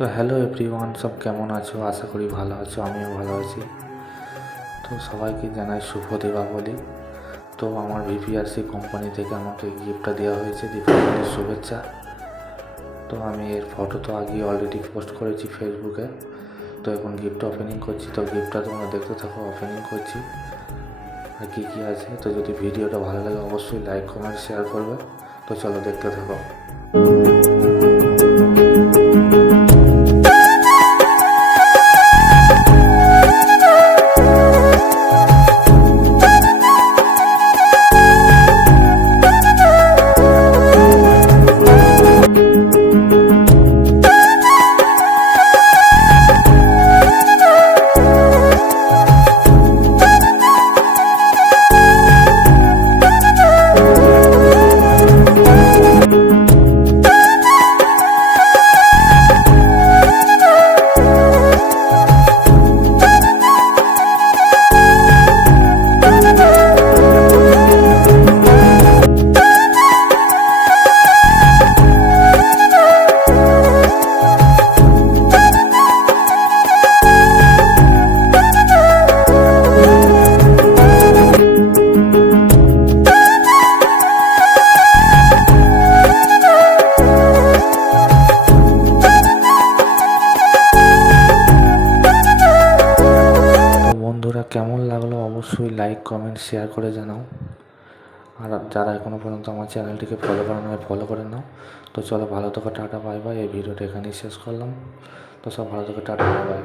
তো hello everyone, সব কেমন আছো? আশা করি ভালো আছো, আমিও ভালো আছি। তো সবাইকে জানাই শুভ দীপাবলি। তো আমার ভিপিআরসি কোম্পানি থেকে আমাকে গিফটটা দেওয়া হয়েছে, দীপাবলির শুভেচ্ছা। তো আমি এর ফটো তো আগে অলরেডি পোস্ট করেছি ফেসবুকে। তো এখন গিফট ওপেনিং করছি। তো গিফটটা তোমরা দেখতে থাকো, ওপেনিং করছি আর কী কী আছে। তো যদি ভিডিওটা ভালো লাগে অবশ্যই লাইক কমেন্ট শেয়ার করবে। তো চলো দেখতে থাকো। বন্ধুরা, কেমন লাগলো অবশ্যই লাইক কমেন্ট শেয়ার করে জানাও। আর যারা এখনও পর্যন্ত আমার চ্যানেলটিকে ফলো করে নেয় ফলো করে নাও। তো চলো, ভালো থেকো, টাটা বাই বাই। এই ভিডিওটা এখানেই শেষ করলাম। তো সব ভালো থেকো, টাটা বাই বাই।